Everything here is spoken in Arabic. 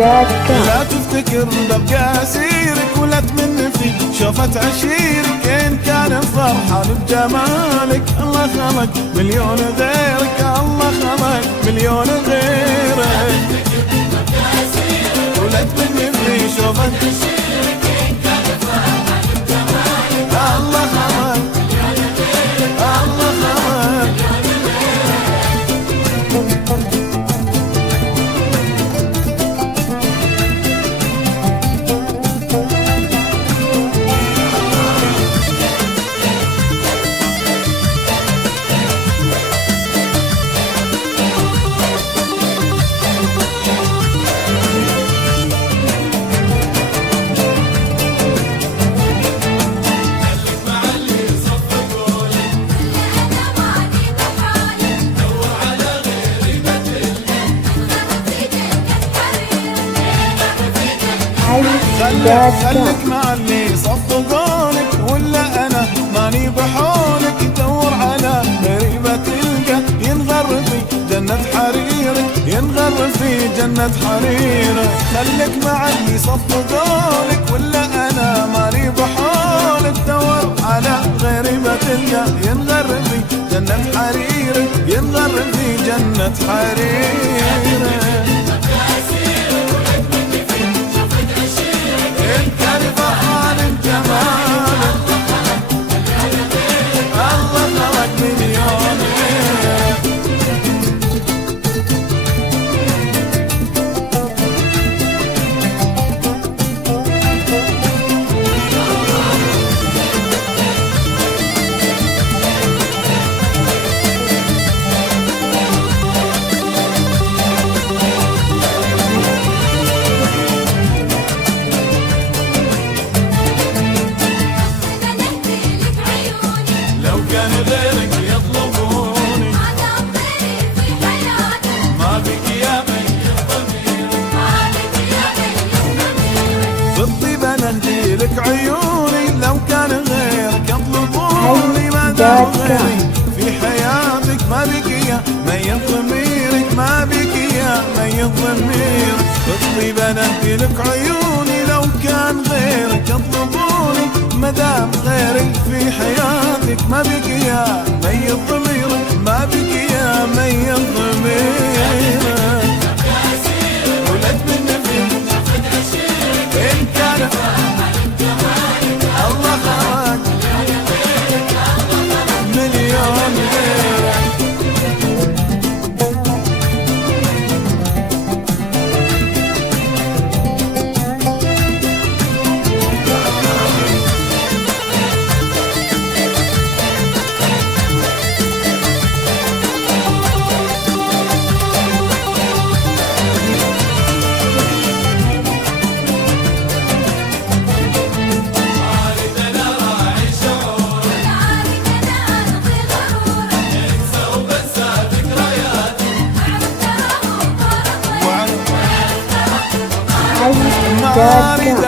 لا تفتكر ببقى اسيرك ولا تمن في شوفة عشيرك، إن كان فرحان بجمالك الله خلق مليون غيرك، الله خلق مليون غيرك. ولا تمن في شوفة عشيرك، إن كان فرحان بجمالك الله خلق الله خلق. خليك مع اللي صفقونك ولا انا ماني بحولك، دور على غريبة تلقى ينغر في جنة حريرك، ينغر في جنة حريرك. خليك مع اللي صفقونك ولا انا ماني بحولك، دور على غريبة تلقى ينغر في جنة حريرك، ينغر في جنة حريرك. كان غيرك يطلبوني عدم غيري في حياتي، ما بك يا مي الضمير، ما بك يا مي الضمير. بالطيب انا اهدي لك عيوني، لو كان غيرك يطلبوني ما دام غيري في حياتك، ما بك يا مي ضميرك، ما بك يا مي الضمير. بالطيب انا اهدي لك عيوني، لو كان غيرك يطلبوني ما دام غيري في حياتك، ما بك يا مي الضمير، ما بك يا مي الضمير. ولد من في إن كان الله خلق مليون غيرك. ما أريد